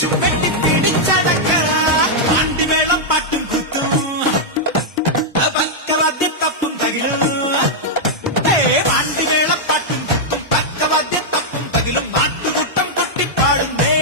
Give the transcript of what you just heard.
വെട്ടി പിടിച്ചടക്ക പാണ്ടി മേളം പാട്ടും കുത്തും പക്കവാദ്യ തപ്പും തകിലും പാണ്ടി മേളം പാട്ടും കുത്തും പക്കവാദ്യ തപ്പും തകിലും നാട്ടുകൂട്ടം കൊട്ടിപ്പാടുന്നേ.